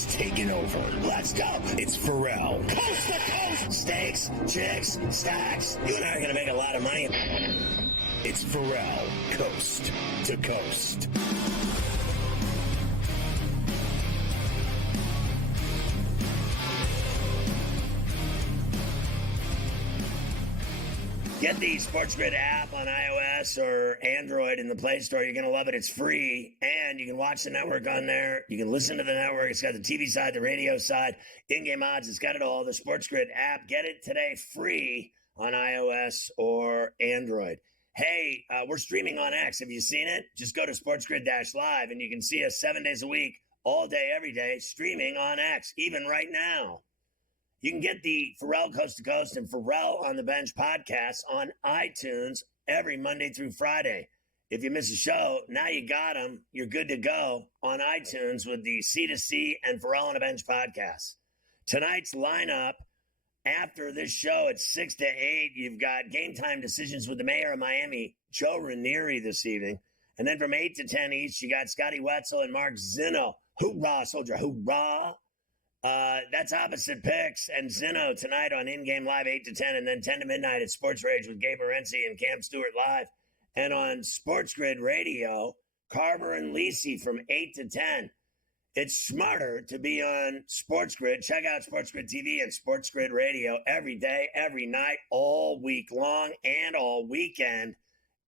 has taken over. Let's go. It's Ferrall. Coast to coast. Steaks, chicks, stacks. You and I are going to make a lot of money. It's Ferrall, coast to coast. Get the SportsGrid app on iOS or Android in the Play Store. You're going to love it. It's free, and you can watch the network on there. You can listen to the network. It's got the TV side, the radio side, in-game odds. It's got it all. The SportsGrid app. Get it today free on iOS or Android. Hey, we're streaming on X. Have you seen it? Just go to SportsGrid-Live, and you can see us 7 days a week, all day, every day, streaming on X, even right now. You can get the Ferrall Coast to Coast and Ferrall on the Bench podcasts on iTunes every Monday through Friday. If you miss a show, now you got them. You're good to go on iTunes with the C2C and Ferrall on the Bench podcasts. Tonight's lineup, after this show at 6 to 8, you've got Game Time Decisions with the Mayor of Miami, Joe Ranieri, this evening. And then from 8 to 10 each, you got Scotty Wetzel and Mark Zinno. Hoorah, soldier, hoorah. That's opposite picks and Zinno tonight on In-Game Live 8 to 10, and then 10 to midnight at Sports Rage with Gabe Morency and Cam Stewart live. And on SportsGrid Radio, Carver and Lisi from 8 to 10. It's smarter to be on SportsGrid. Check out SportsGrid TV and SportsGrid Radio every day, every night, all week long, and all weekend.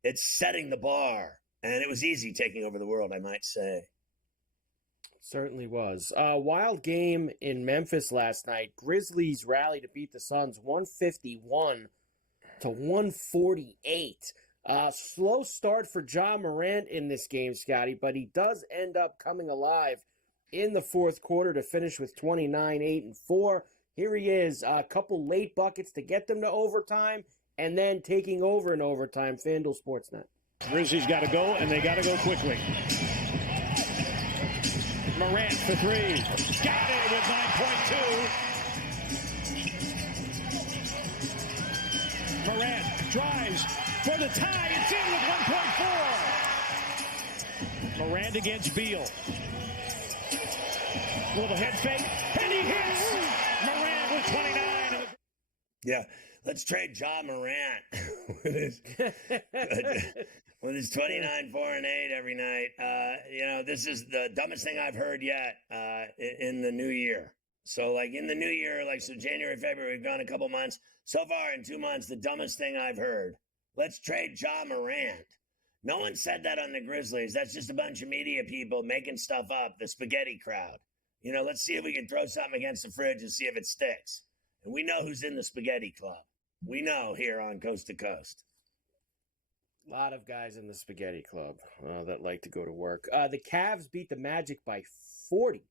It's setting the bar. And it was easy taking over the world, I might say. Certainly was. Wild game in Memphis last night. Grizzlies rally to beat the Suns 151 to 148. Slow start for Ja Morant in this game, Scotty, but he does end up coming alive in the fourth quarter to finish with 29, 8, and 4. Here he is, a couple late buckets to get them to overtime, and then taking over in overtime, FanDuel Sportsnet. Grizzlies got to go, and they got to go quickly. Morant for three. Got it with 9.2. Morant drives for the tie. It's in with 1.4. Morant against Beal. Little head fake. And he hits. Morant with 29. Yeah, let's trade Ja Morant with his 29, 4, and 8 every night. This is the dumbest thing I've heard yet in the new year. So, in the new year, January, February, we've gone a couple months. So far in 2 months, the dumbest thing I've heard. Let's trade Ja Morant. No one said that on the Grizzlies. That's just a bunch of media people making stuff up, the spaghetti crowd. Let's see if we can throw something against the fridge and see if it sticks. And we know who's in the spaghetti club. We know here on Coast to Coast. A lot of guys in the spaghetti club that like to go to work. The Cavs beat the Magic by 40.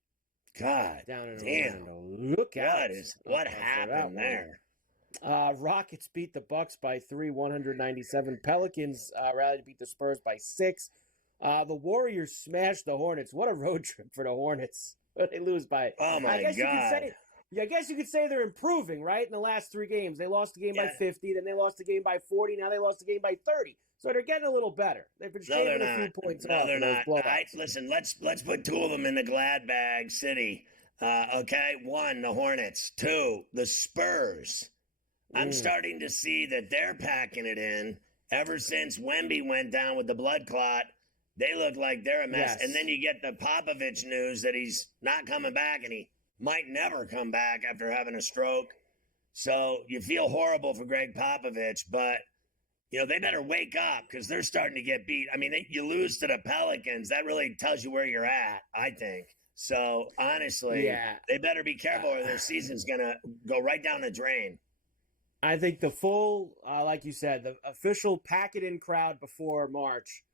God, down in damn. Orlando. Look out. What happened there? Rockets beat the Bucks by 3, 197. Pelicans rallied to beat the Spurs by 6. The Warriors smashed the Hornets. What a road trip for the Hornets. They lose by... Oh, my God. I guess you could say they're improving, right, in the last 3 games. They lost the game by 50, then they lost the game by 40, now they lost the game by 30. So they're getting a little better. They've been shaving a few points off. No, they're not. Listen, let's put 2 of them in the glad bag city. Okay, 1, the Hornets. 2, the Spurs. I'm starting to see that they're packing it in. Ever since Wemby went down with the blood clot, they look like they're a mess. Yes. And then you get the Popovich news that he's not coming back, and he might never come back after having a stroke. So you feel horrible for Greg Popovich, but, they better wake up because they're starting to get beat. I mean, you lose to the Pelicans. That really tells you where you're at, I think. So, honestly, they better be careful or their season's going to go right down the drain. I think the full, like you said, the official pack-it-in crowd before March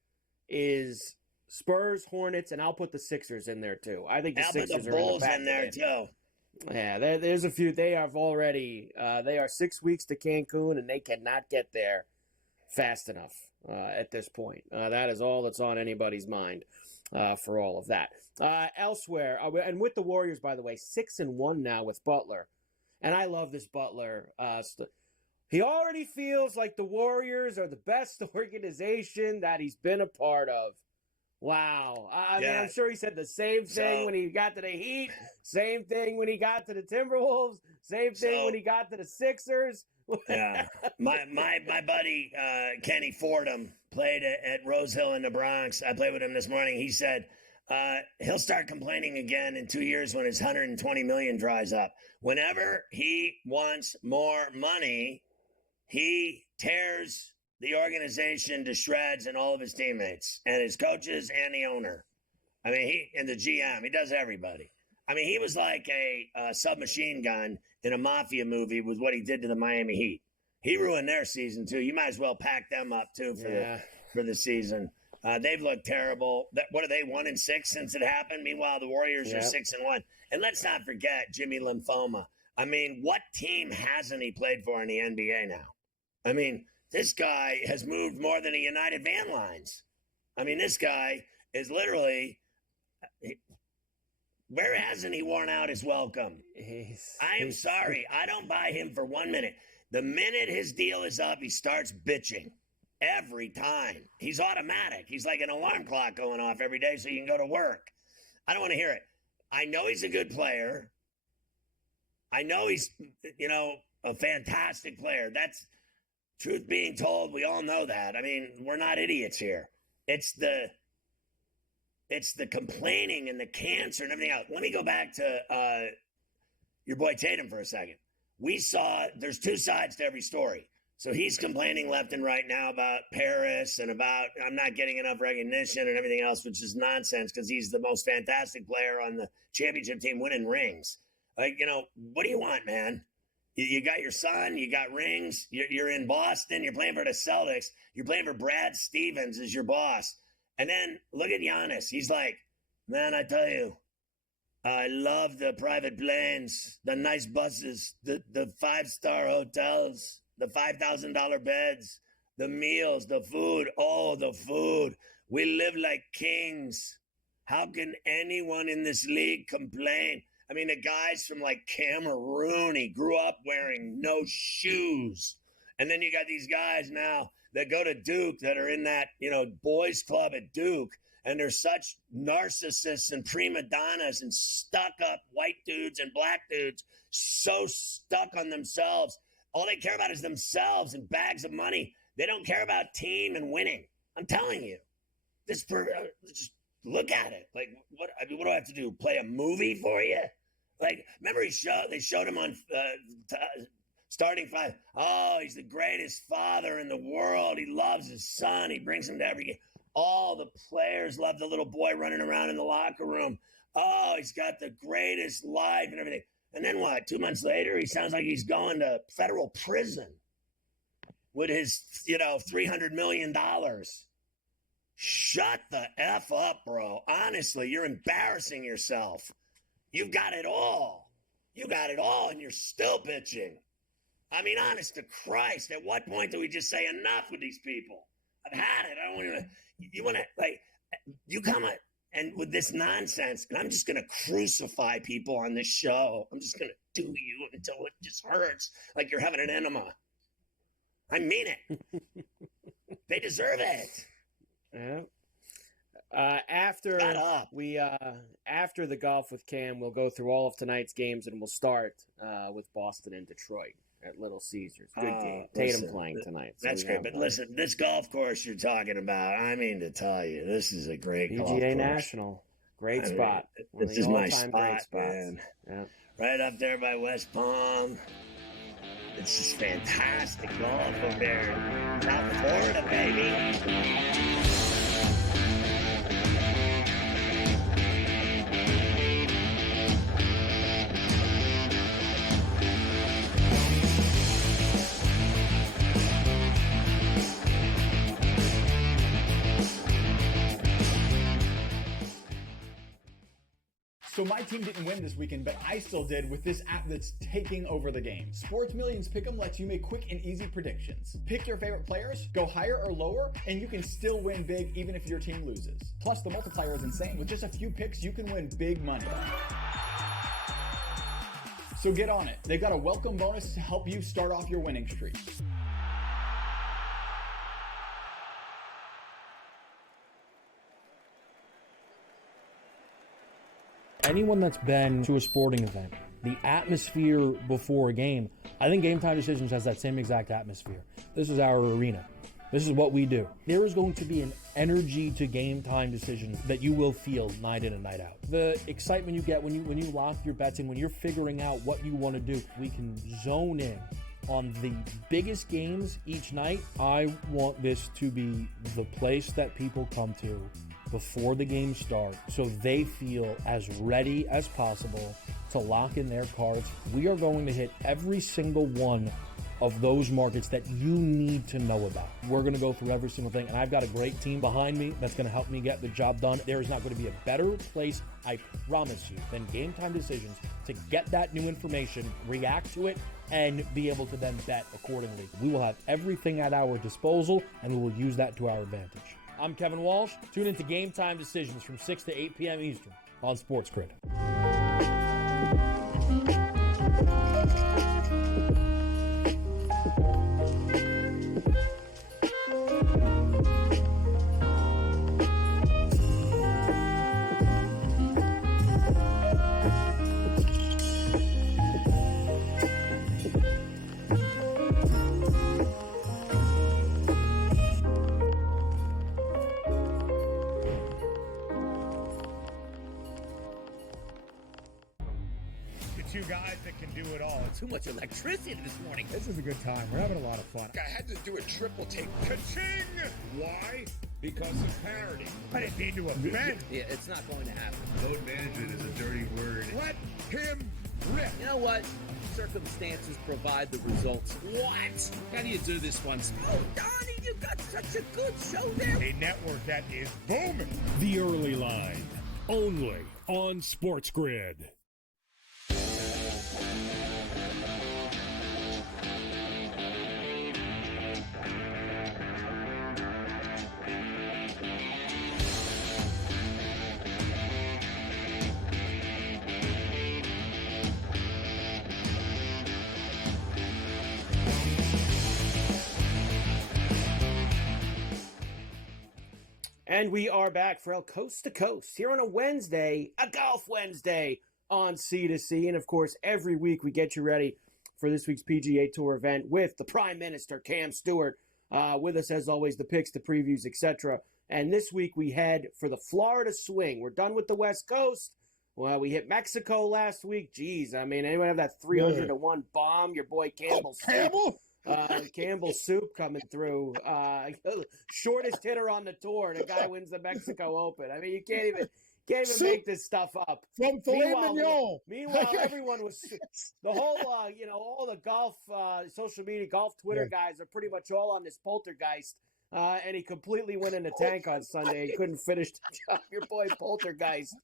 is Spurs, Hornets, and I'll put the Sixers in there, too. I think the Sixers the Bulls are in there, too. Yeah, there's a few. They have already, they are 6 weeks to Cancun, and they cannot get there fast enough at this point. That is all that's on anybody's mind for all of that. Elsewhere, and with the Warriors, by the way, 6-1 now with Butler. And I love this Butler. He already feels like the Warriors are the best organization that he's been a part of Wow. I mean, Yeah. I'm sure he said the same thing when he got to the Heat, same thing when he got to the Timberwolves, same thing when he got to the Sixers. Yeah. My buddy, Kenny Fordham, played at Rose Hill in the Bronx. I played with him this morning. He said he'll start complaining again in 2 years when his $120 million dries up. Whenever he wants more money, he tears the organization to shreds and all of his teammates and his coaches and the owner. I mean, and the GM, he does everybody. I mean, he was like a submachine gun in a mafia movie with what he did to the Miami Heat. He ruined their season too. You might as well pack them up too for the season. They've looked terrible. What are they, 1-6 since it happened? Meanwhile, the Warriors are 6-1. And let's not forget Jimmy Lymphoma. I mean, what team hasn't he played for in the NBA now? I mean, this guy has moved more than a United Van Lines. I mean, this guy is literally, where hasn't he worn out his welcome? I am sorry. I don't buy him for 1 minute. The minute his deal is up, he starts bitching. Every time. He's automatic. He's like an alarm clock going off every day so you can go to work. I don't want to hear it. I know he's a good player. I know he's, a fantastic player. That's truth being told. We all know that. I mean, we're not idiots here. It's the complaining and the cancer and everything else. Let me go back to your boy Tatum for a second. We saw there's two sides to every story. So he's complaining left and right now about Paris and about I'm not getting enough recognition and everything else, which is nonsense because he's the most fantastic player on the championship team winning rings. Like, what do you want, man? You got your son, you got rings, you're in Boston, you're playing for the Celtics, you're playing for Brad Stevens as your boss. And then look at Giannis. He's like, man, I tell you, I love the private planes, the nice buses, the 5-star hotels, the $5,000 beds, the meals, the food. Oh, the food. We live like kings. How can anyone in this league complain? I mean, the guys from like Cameroon, he grew up wearing no shoes. And then you got these guys now that go to Duke that are in that, boys club at Duke. And they're such narcissists and prima donnas and stuck up white dudes and black dudes, so stuck on themselves. All they care about is themselves and bags of money. They don't care about team and winning. I'm telling you, just look at it. Like, what do I have to do? Play a movie for you? Like, remember they showed him on starting five. Oh, he's the greatest father in the world. He loves his son. He brings him to every game. All the players love the little boy running around in the locker room. Oh, he's got the greatest life and everything. And then what? 2 months later, he sounds like he's going to federal prison with his, $300 million. Shut the F up, bro. Honestly, you're embarrassing yourself. You've got it all. You got it all, and you're still bitching. I mean, honest to Christ, at what point do we just say enough with these people? I've had it. I don't want to. You want to, you come and with this nonsense, and I'm just going to crucify people on this show. I'm just going to do you until it just hurts like you're having an enema. I mean it. They deserve it. Yeah. After the golf with Cam, we'll go through all of tonight's games, and we'll start with Boston and Detroit at Little Caesars. Good game. Tatum playing tonight. So that's great. But listen, this golf course you're talking about, I mean to tell you, this is a great golf course. PGA National. Great spot. This is my spot, man. Yeah. Right up there by West Palm. It's just fantastic golf up there. South Florida, baby. So my team didn't win this weekend, but I still did with this app that's taking over the game. Sports Millions Pick'em lets you make quick and easy predictions. Pick your favorite players, go higher or lower, and you can still win big even if your team loses. Plus, the multiplier is insane. With just a few picks, you can win big money. So get on it. They've got a welcome bonus to help you start off your winning streak. anyone that's been to a sporting event, the atmosphere before a game, I think Game Time Decisions has that same exact atmosphere. This is our arena. This is what we do. There is going to be an energy to Game Time Decisions that you will feel night in and night out. The excitement you get when you lock your bets in, when you're figuring out what you want to do, we can zone in on the biggest games each night. I want this to be the place that people come to before the games start so they feel as ready as possible to lock in their cards. We are going to hit every single one of those markets that you need to know about. We're going to go through every single thing, and I've got a great team behind me that's going to help me get the job done. There is not going to be a better place, I promise you, than Game Time Decisions to get that new information, react to it, and be able to then bet accordingly. We will have everything at our disposal, and we will use that to our advantage. I'm Kevin Walsh. Tune into Game Time Decisions from 6 to 8 p.m. Eastern on SportsGrid. Two guys that can do it all. Too much electricity this morning. This is a good time. We're having a lot of fun. I had to do a triple take. Ka-ching! Why? Because of parity. I didn't mean to offend. Yeah, it's not going to happen. Load management is a dirty word. Let him rip. You know what? Circumstances provide the results. What? How do you do this one? Oh, Donnie, you got such a good show there. A network that is booming. The Early Line, only on SportsGrid. And we are back for El Coast to Coast here on a Wednesday, a Golf Wednesday on C2C. And of course, every week we get you ready for this week's PGA Tour event with the Prime Minister, Cam Stewart. With us, as always, the picks, the previews, etc. And this week we head for the Florida swing. We're done with the West Coast. Well, we hit Mexico last week. Jeez, I mean, anyone have that 300-1 bomb? Your boy Campbell. Campbell? Campbell Soup coming through. Shortest hitter on the tour. The guy wins the Mexico Open. I mean, you can't even make this stuff up. From filet mignon. Meanwhile, everyone was the whole, all the golf, social media, golf Twitter guys are pretty much all on this Poltergeist. And he completely went in the tank on Sunday. He couldn't finish the job. Your boy Poltergeist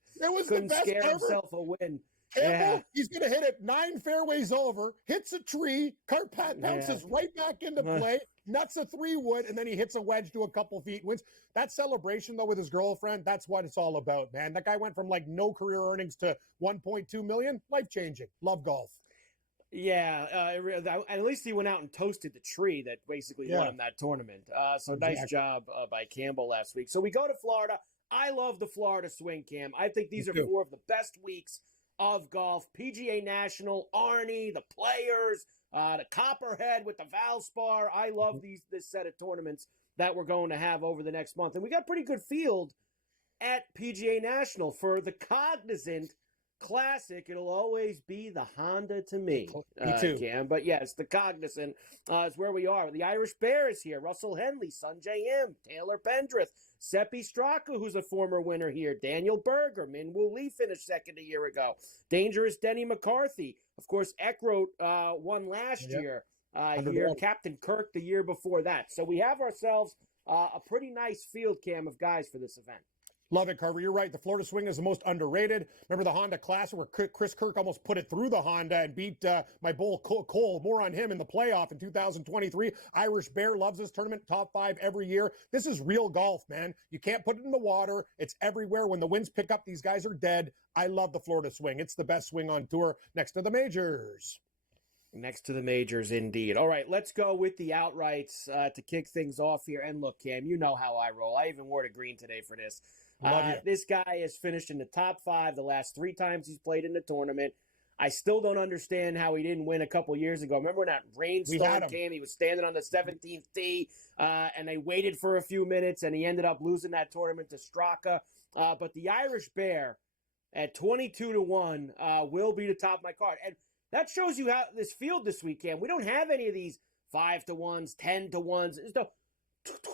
couldn't scare himself a win. Campbell, he's going to hit it 9 fairways over, hits a tree, cart path bounces right back into play, nuts a 3-wood, and then he hits a wedge to a couple feet, wins. That celebration, though, with his girlfriend, that's what it's all about, man. That guy went from, no career earnings to $1.2 million. Life-changing. Love golf. Yeah, at least he went out and toasted the tree that basically won him that tournament. So nice job by Campbell last week. So we go to Florida. I love the Florida swing, Cam. I think these are 4 of the best weeks of golf. PGA National, Arnie, the Players, the Copperhead with the Valspar. I love this set of tournaments that we're going to have over the next month. And we got a pretty good field at PGA National for the Cognizant Classic. It'll always be the Honda to me too. Cam. But yes, the Cognizant is where we are. The Irish Bear is here. Russell Henley, Sungjae Im, Taylor Pendrith, Seppi Straka, who's a former winner here, Daniel Berger, Minwoo Lee finished second a year ago, Dangerous Denny McCarthy. Of course, Eckroat won last year here, Captain Kirk the year before that. So we have ourselves a pretty nice field, Cam, of guys for this event. Love it, Carver. You're right. The Florida swing is the most underrated. Remember the Honda Classic where Chris Kirk almost put it through the Honda and beat my bull Cole. More on him in the playoff in 2023. Irish Bear loves this tournament. Top 5 every year. This is real golf, man. You can't put it in the water. It's everywhere. When the winds pick up, these guys are dead. I love the Florida swing. It's the best swing on tour next to the majors. Next to the majors, indeed. All right, let's go with the outrights to kick things off here. And look, Cam, you know how I roll. I even wore the green today for this. Love you. This guy has finished in the top 5 the last 3 times he's played in the tournament. I still don't understand how he didn't win a couple years ago. Remember when that rainstorm came? He was standing on the 17th tee, and they waited for a few minutes, and he ended up losing that tournament to Straka. But the Irish Bear at 22-1 will be the top of my card. And that shows you how this field this weekend. We don't have any of these 5-1s, 10-1s. It's the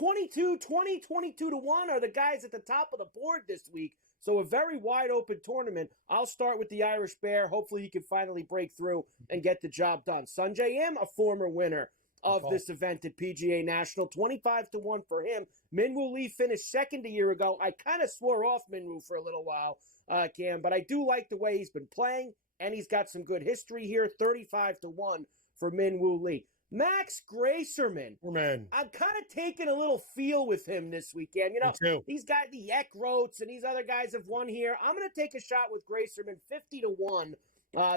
22-1 are the guys at the top of the board this week. So a very wide open tournament. I'll start with the Irish Bear. Hopefully he can finally break through and get the job done. Sungjae Im, a former winner of this event at PGA National, 25-1 for him. Minwoo Lee finished second a year ago. I kind of swore off Minwoo for a little while, Cam, but I do like the way he's been playing, and he's got some good history here. 35-1 for Minwoo Lee. Max Gracerman. Man. I'm kind of taking a little feel with him this weekend. You know, these guys, the Eckroats and these other guys have won here. I'm going to take a shot with Gracerman, 50-1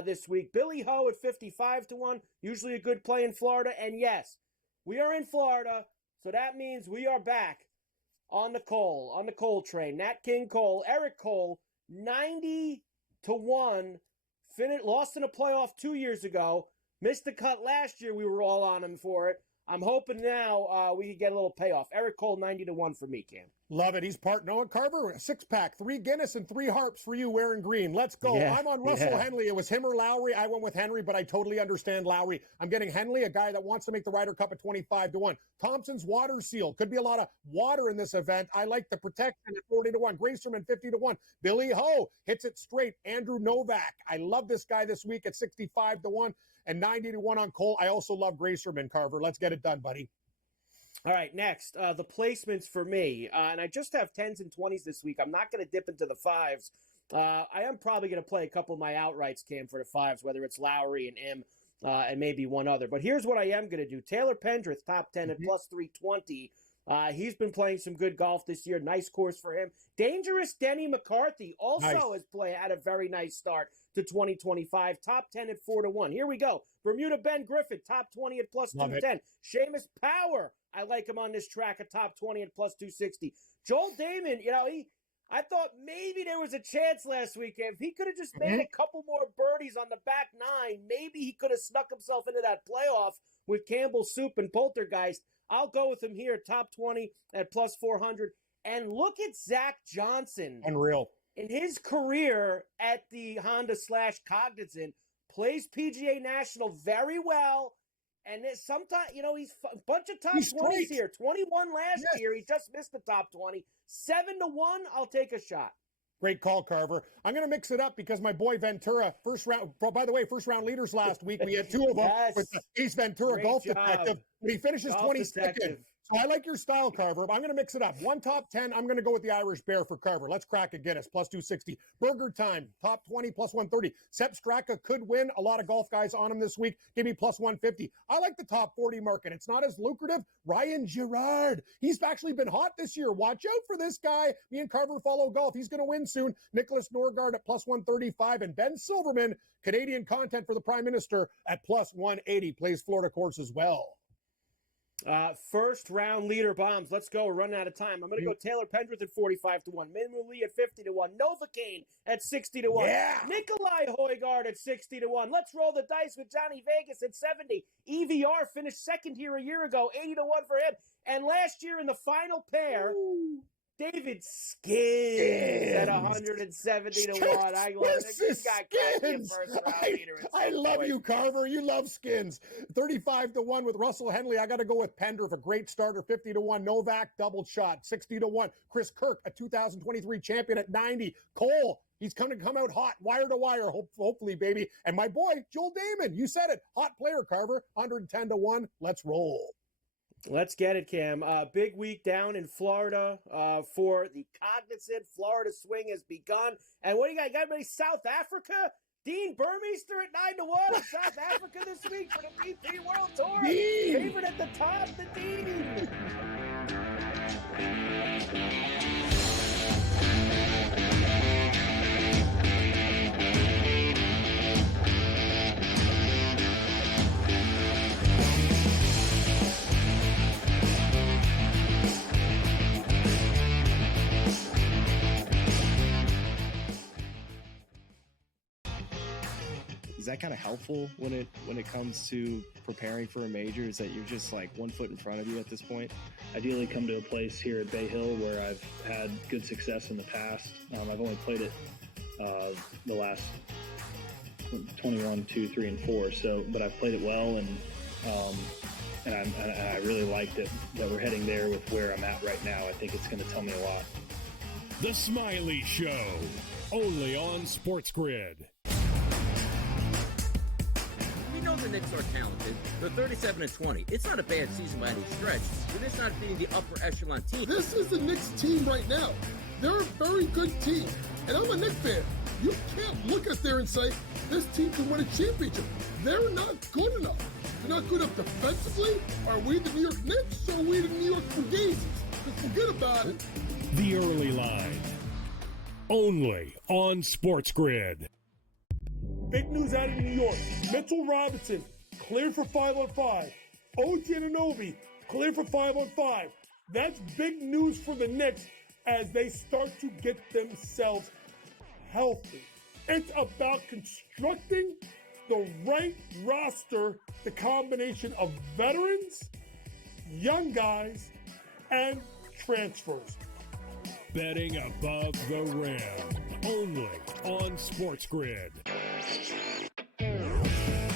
this week. Billy Ho at 55-1, usually a good play in Florida. And yes, we are in Florida, so that means we are back on the Cole train. Nat King Cole, Eric Cole, 90-1, lost in a playoff 2 years ago. Missed the cut last year. We were all on him for it. I'm hoping now we can get a little payoff. Eric Cole, 90-1 for me, Cam. Love it. He's part Noah Carver. A 6-pack, 3 Guinness, and 3 harps for you wearing green. Let's go. Yeah, I'm on Russell Henley. It was him or Lowry. I went with Henry, but I totally understand Lowry. I'm getting Henley, a guy that wants to make the Ryder Cup at 25-1. Thompson's water seal. Could be a lot of water in this event. I like the protection at 40-1. Gracerman, 50-1. Billy Ho hits it straight. Andrew Novak. I love this guy this week at 65-1 and 90-1 on Cole. I also love Gracerman, Carver. Let's get it done, buddy. All right, next, the placements for me. And I just have 10s and 20s this week. I'm not going to dip into the 5s. I am probably going to play a couple of my outrights, Cam, for the 5s, whether it's Lowry and Im and maybe one other. But here's what I am going to do. Taylor Pendrith, top 10 at plus 320. He's been playing some good golf this year. Nice course for him. Dangerous Denny McCarthy also has had a very nice start to 2025. Top 10 at 4-1. Here we go. Bermuda Ben Griffith, top 20 at plus 210. Seamus Power, I like him on this track at top 20 at plus 260. Joel Damon, I thought maybe there was a chance last weekend. If he could have just made a couple more birdies on the back 9, maybe he could have snuck himself into that playoff with Campbell Soup and Poltergeist. I'll go with him here, top 20 at plus 400. And look at Zach Johnson. Unreal. In his career at the Honda/Cognizant, plays PGA National very well. And sometimes, he's a bunch of top 20s here. 21 last year. He just missed the top 20. 7-1, I'll take a shot. Great call, Carver. I'm going to mix it up because my boy Ventura, first round leaders last week. We had 2 of them with the Ace Ventura Great Golf job. Detective. But he finishes 22nd. So I like your style, Carver. I'm going to mix it up. 1 top 10. I'm going to go with the Irish Bear for Carver. Let's crack a Guinness, plus 260. Burger Time, top 20, plus 130. Sepp Straka could win. A lot of golf guys on him this week. Give me plus 150. I like the top 40 market. It's not as lucrative. Ryan Girard. He's actually been hot this year. Watch out for this guy. Me and Carver follow golf. He's going to win soon. Nicholas Norgard at plus 135. And Ben Silverman, Canadian content for the Prime Minister, at plus 180. Plays Florida course as well. First round leader bombs. Let's go. We're running out of time. I'm going to go Taylor Pendrith at 45-1. Minwoo Lee at 50-1. Novocaine at 60-1. Yeah. Nikolai Højgaard at 60-1. Let's roll the dice with Johnny Vegas at 70. EVR finished second here a year ago. 80-1 for him. And last year in the final pair, David Skins at 170-1. I love it. This guy can't be a first round leader. I love you, Carver. You love Skins. 35-1 with Russell Henley. I got to go with Pendrith, a great starter. 50-1. Novak, double shot. 60-1. Chris Kirk, a 2023 champion at 90. Cole, he's going to come out hot, wire to wire, hopefully, baby. And my boy, Joel Damon, you said it. Hot player, Carver. 110-1. Let's roll. Let's get it, Cam. Big week down in Florida for the Cognizant. Florida swing has begun. And what do you got? You got anybody South Africa? Dean Burmeister at 9-1 in South Africa this week for the DP World Tour. Dean! Favorite at the top, the Dean. Is that kind of helpful when it comes to preparing for a major? Is that you're just like 1 foot in front of you at this point? Ideally come to a place here at Bay Hill where I've had good success in the past. I've only played it the last 21, 2, 3, and 4. But I've played it well, and I really like that we're heading there with where I'm at right now. I think it's going to tell me a lot. The Smiley Show, only on SportsGrid. We know the Knicks are talented. They're 37-20. It's not a bad season by any stretch. They're just not being the upper echelon team. This is the Knicks team right now. They're a very good team. And I'm a Knicks fan. You can't look at there and say, this team can win a championship. They're not good enough. They're not good enough defensively. Are we the New York Knicks or are we the New York Fugees? Just forget about it. The Early Line, only on SportsGrid. Big news out of New York. Mitchell Robinson, cleared for 5-on-5. OG Anunoby, cleared for 5-on-5. That's big news for the Knicks as they start to get themselves healthy. It's about constructing the right roster, the combination of veterans, young guys, and transfers. Betting above the rim, only on SportsGrid.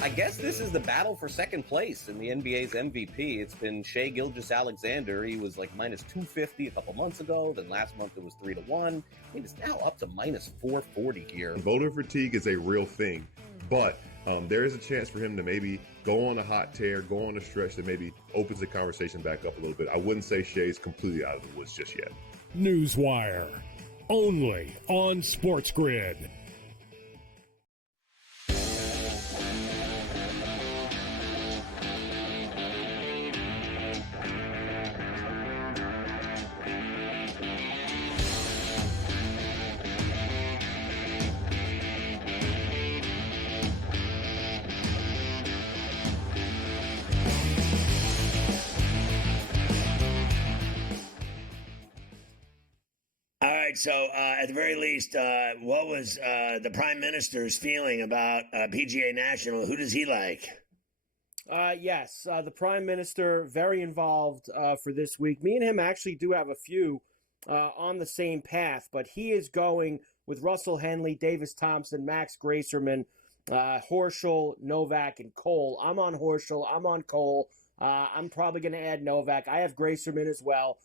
I guess this is the battle for second place in the NBA's MVP. It's been Shai Gilgeous-Alexander. He was like minus 250 a couple months ago. Then last month it was 3-1. It's now up to minus 440 here. Voter fatigue is a real thing, but there is a chance for him to maybe go on a hot tear, go on a stretch that maybe opens the conversation back up a little bit. I wouldn't say Shai's completely out of the woods just yet. Newswire, only on SportsGrid. So, at the very least, what was the Prime Minister's feeling about PGA National? Who does he like? Yes, the Prime Minister, very involved for this week. Me and him actually do have a few on the same path, but he is going with Russell Henley, Davis Thompson, Max Gracerman, Horschel, Novak, and Cole. I'm on Horschel. I'm on Cole. I'm probably going to add Novak. I have Gracerman as well.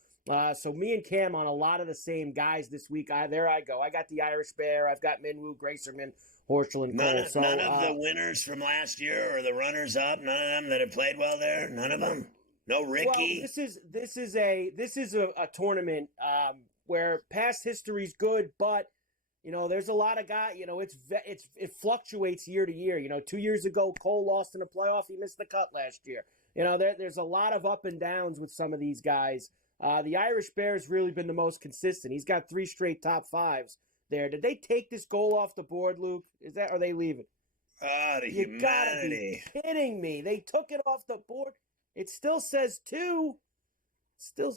So me and Cam on a lot of the same guys this week. There I go. I got the Irish Bear. I've got Minwoo, Gracerman, Horschel, and Cole. None of the winners from last year or the runners-up. None of them that have played well there. None of them. No Ricky. Well, this is a tournament where past history's good, but there's a lot of guys. It fluctuates year to year. 2 years ago, Cole lost in a playoff. He missed the cut last year. There's a lot of up and downs with some of these guys. The Irish Bear's really been the most consistent. He's got 3 straight top 5s there. Did they take this goal off the board, Luke? Or are they leaving? The You humanity. gotta be kidding me. They took it off the board. It still says 2. Still.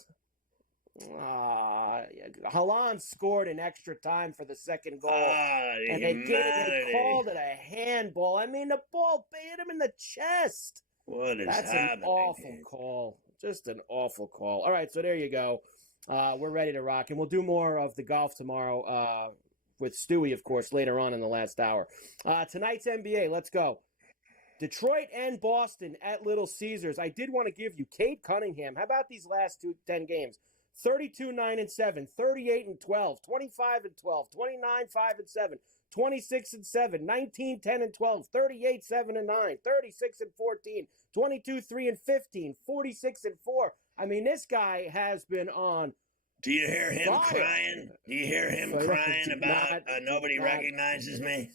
Halan scored in extra time for the second goal. And they called it a handball. I mean, the ball hit him in the chest. What is That's happening? an awful call. Just an awful call. All right, so there you go. We're ready to rock, and we'll do more of the golf tomorrow with Stewie, of course, later on in the last hour. Tonight's NBA, let's go. Detroit and Boston at Little Caesars. I did want to give you Cade Cunningham. How about these last 10 games? 32-9-7, 38-12, 25-12, 29-5-7, 26-7, 19-10-12, 38-7-9, 36-14, 22-3-15, 46-4. I mean, this guy has been on. Do you hear him crying? Do you hear him crying about nobody recognizes me?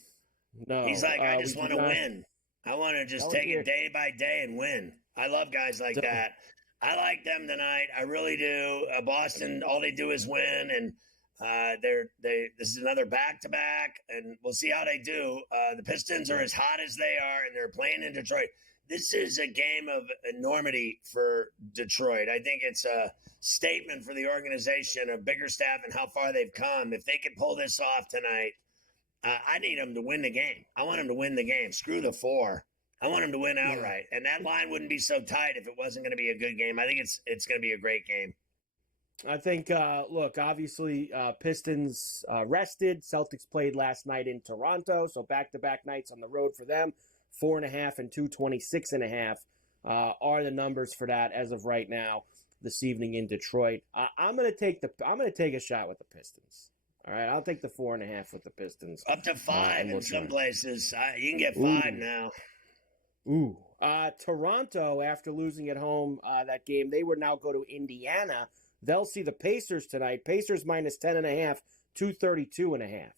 No. He's like, I just want to win. I want to just take it day by day and win. I love guys like that. I like them tonight. I really do. Boston, all they do is win, and this is another back-to-back, and we'll see how they do. The Pistons are as hot as they are, and they're playing in Detroit. This is a game of enormity for Detroit. I think it's a statement for the organization, a bigger staff, and how far they've come. If they can pull this off tonight, I need him to win the game. I want him to win the game. Screw the 4. I want him to win outright. And that line wouldn't be so tight if it wasn't going to be a good game. I think it's going to be a great game. I think, look, obviously Pistons rested. Celtics played last night in Toronto, so back-to-back nights on the road for them. 4.5 and 226.5 are the numbers for that as of right now this evening in Detroit. I'm going to take a shot with the Pistons. All right, I'll take the 4.5 with the Pistons. Up to 5 in some places. You can get 5 now. Ooh. Toronto, after losing at home that game, they would now go to Indiana. They'll see the Pacers tonight. Pacers minus 10.5, 232.5.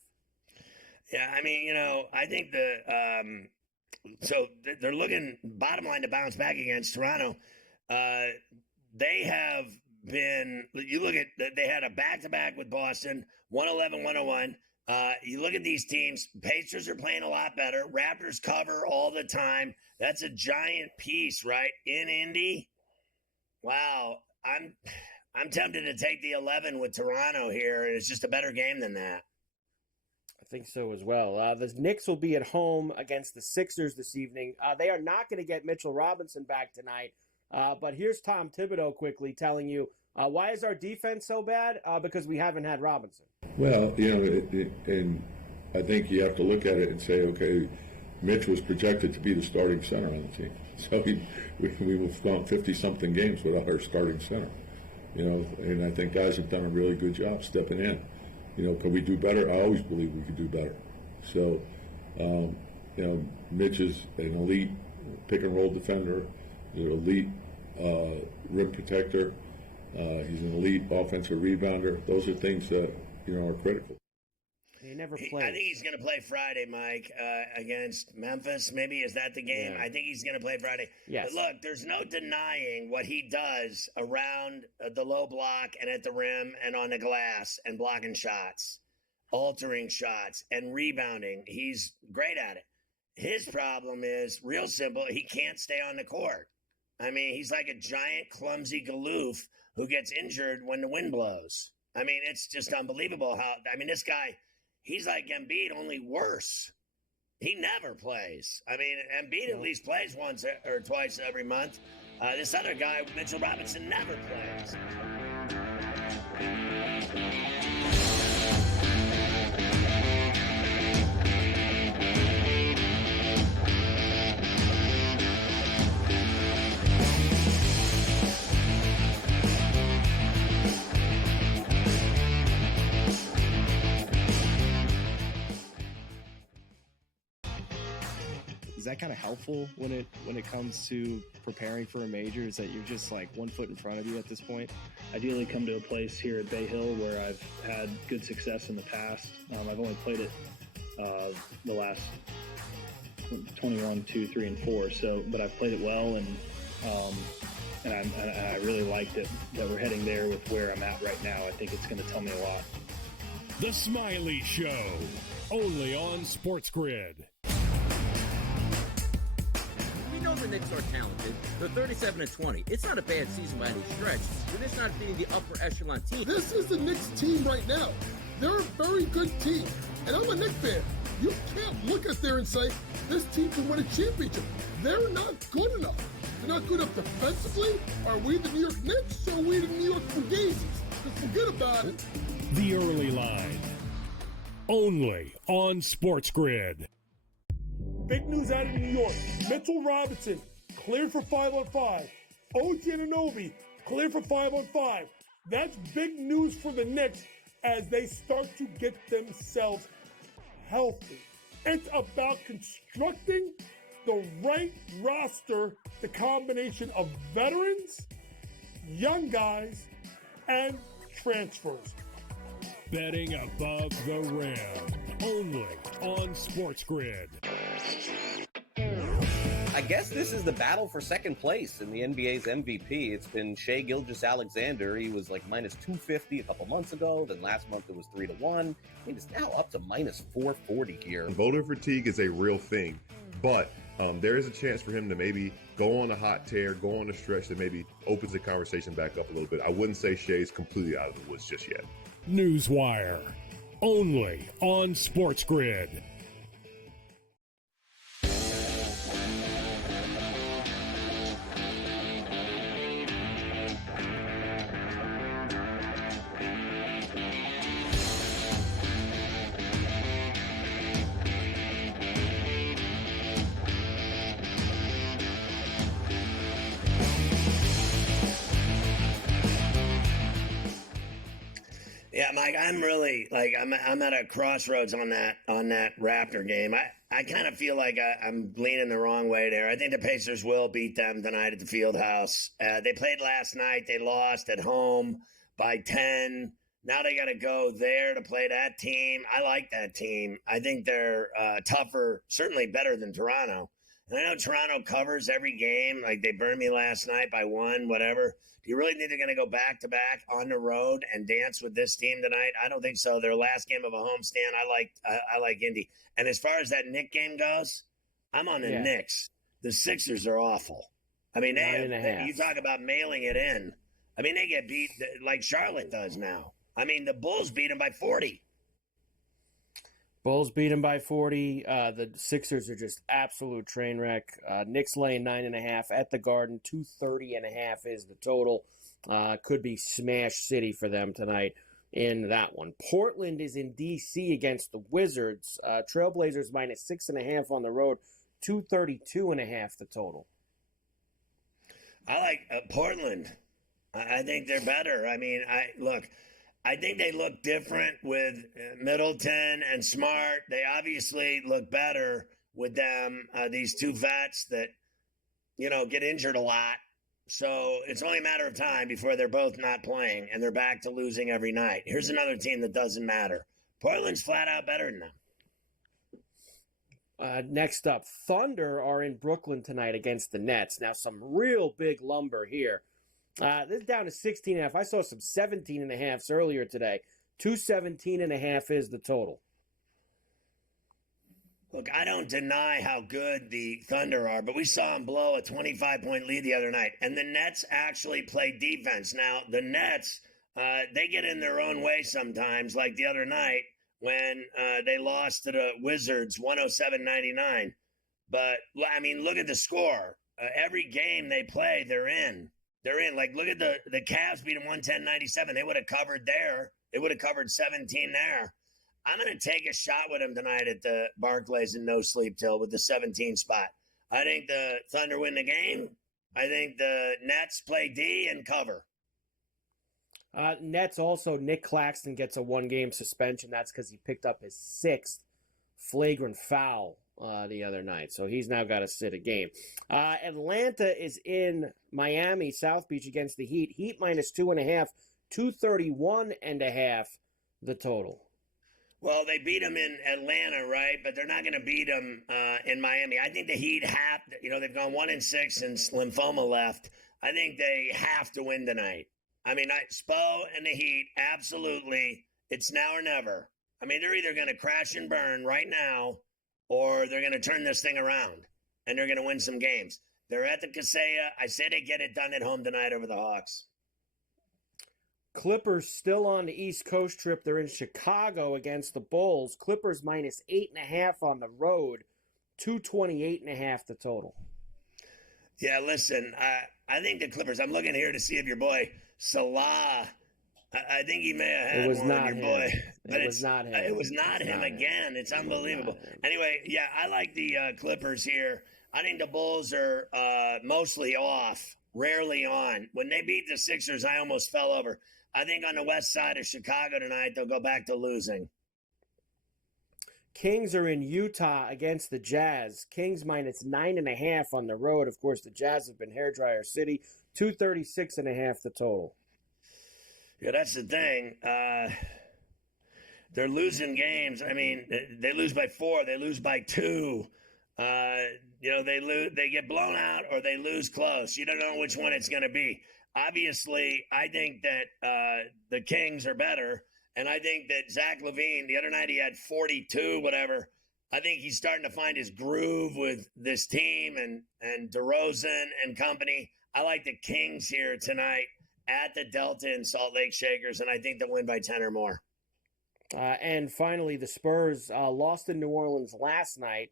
Yeah, I mean, I think so they're looking bottom line to bounce back against Toronto. They have been, you look at, they had a back-to-back with Boston, 111-101. You look at these teams, Pacers are playing a lot better. Raptors cover all the time. That's a giant piece, right? In Indy. Wow. I'm tempted to take the 11 with Toronto here. It's just a better game than that. I think so as well. The Knicks will be at home against the Sixers this evening. They are not going to get Mitchell Robinson back tonight. But here's Tom Thibodeau quickly telling you, why is our defense so bad? Because we haven't had Robinson. Well, and I think you have to look at it and say, okay, Mitch was projected to be the starting center on the team. So we've gone 50-something games without our starting center. And I think guys have done a really good job stepping in. Could we do better? I always believe we could do better. So, Mitch is an elite pick-and-roll defender, an elite rim protector. He's an elite offensive rebounder. Those are things that, are critical. He never played. I think he's going to play Friday, Mike, against Memphis. Maybe is that the game? Yeah. I think he's going to play Friday. Yes. But look, there's no denying what he does around the low block and at the rim and on the glass and blocking shots, altering shots, and rebounding. He's great at it. His problem is real simple. He can't stay on the court. I mean, he's like a giant, clumsy galoof who gets injured when the wind blows. I mean, it's just unbelievable how – this guy – he's like Embiid, only worse. He never plays. Embiid at least plays once or twice every month. This other guy, Mitchell Robinson, never plays. Is that kind of helpful when it comes to preparing for a major? Is that you're just like 1 foot in front of you at this point? Ideally come to a place here at Bay Hill where I've had good success in the past. I've only played it the last 21, 2, 3, and 4. But I've played it well, and I really like that we're heading there with where I'm at right now. I think it's going to tell me a lot. The Smiley Show, only on SportsGrid. We know the Knicks are talented. They're 37-20. It's not a bad season by any stretch. They're just not beating the upper echelon team. This is the Knicks team right now. They're a very good team. And I'm a Knicks fan. You can't look at there and say, this team can win a championship. They're not good enough. They're not good enough defensively. Are we the New York Knicks or are we the New York Fugazis? Just forget about it. The Early Line, only on SportsGrid. Big news out of New York. Mitchell Robinson, cleared for 5-on-5. OG Anunoby, cleared for 5-on-5. That's big news for the Knicks as they start to get themselves healthy. It's about constructing the right roster, the combination of veterans, young guys, and transfers. Betting above the rim, only on SportsGrid. I guess this is the battle for second place in the NBA's MVP. It's been Shai Gilgeous-Alexander. He was like minus 250 a couple months ago. Then last month it was 3-1. It's now up to minus 440 here. Voter fatigue is a real thing, but there is a chance for him to maybe go on a hot tear, go on a stretch that maybe opens the conversation back up a little bit. I wouldn't say Shai's completely out of the woods just yet. Newswire, only on SportsGrid. Yeah, Mike, I'm really I'm at a crossroads on that Raptor game. I kind of feel like I'm leaning the wrong way there. I think the Pacers will beat them tonight at the Fieldhouse. They played last night. They lost at home by 10. Now they got to go there to play that team. I like that team. I think they're tougher, certainly better than Toronto. And I know Toronto covers every game. Like they burned me last night by 1, whatever. Do you really think they're going to go back-to-back on the road and dance with this team tonight? I don't think so. Their last game of a homestand, I like Indy. And as far as that Knick game goes, I'm on the Knicks. The Sixers are awful. I mean, you talk about mailing it in. I mean, they get beat like Charlotte does now. I mean, the Bulls beat them by 40. Bulls beat them by 40. The Sixers are just absolute train wreck. Knicks laying 9.5 at the Garden. 230.5 is the total. Could be smash city for them tonight in that one. Portland is in D.C. against the Wizards. Trailblazers minus 6.5 on the road. 232.5 the total. I like Portland. I think they're better. I mean, I think they look different with Middleton and Smart. They obviously look better with them, these two vets that, get injured a lot. So it's only a matter of time before they're both not playing and they're back to losing every night. Here's another team that doesn't matter. Portland's flat out better than them. Next up, Thunder are in Brooklyn tonight against the Nets. Now, some real big lumber here. This is down to 16.5. I saw some 17.5s earlier today. 217.5 is the total. Look, I don't deny how good the Thunder are, but we saw them blow a 25-point lead the other night. And the Nets actually play defense. Now, the Nets, they get in their own way sometimes, like the other night when they lost to the Wizards 107-99. But, I mean, look at the score. Every game they play, they're in. They're in. Like, look at the Cavs beat them 110-97. They would have covered there. They would have covered 17 there. I'm going to take a shot with them tonight at the Barclays and No Sleep Till with the 17 spot. I think the Thunder win the game. I think the Nets play D and cover. Nets also, Nick Claxton gets a 1-game suspension. That's because he picked up his 6th flagrant foul the other night. So he's now got to sit a game. Atlanta is in Miami, South Beach against the Heat. Heat minus 2.5, 231.5 the total. Well, they beat them in Atlanta, right? But they're not going to beat them in Miami. I think the Heat have, they've gone 1-6 since lymphoma left. I think they have to win tonight. I mean, Spo and the Heat, absolutely. It's now or never. I mean, they're either going to crash and burn right now, or they're going to turn this thing around, and they're going to win some games. They're at the Kaseya. I say they get it done at home tonight over the Hawks. Clippers still on the East Coast trip. They're in Chicago against the Bulls. Clippers minus 8.5 on the road. 228.5 the total. Yeah, listen, I think the Clippers, I'm looking here to see if your boy Salah, I think he may have had one with your boy. But it was not him. It was not him again. It's unbelievable. Anyway, yeah, I like the Clippers here. I think the Bulls are mostly off, rarely on. When they beat the Sixers, I almost fell over. I think on the west side of Chicago tonight, they'll go back to losing. Kings are in Utah against the Jazz. Kings minus 9.5 on the road. Of course, the Jazz have been hairdryer city. 236.5 the total. Yeah, that's the thing. They're losing games. I mean, they lose by 4. They lose by 2. They get blown out or they lose close. You don't know which one it's going to be. Obviously, I think that the Kings are better, and I think that Zach LaVine, the other night he had 42, whatever. I think he's starting to find his groove with this team and DeRozan and company. I like the Kings here tonight at the Delta in Salt Lake Shakers, and I think they'll win by 10 or more. And finally, the Spurs lost in New Orleans last night.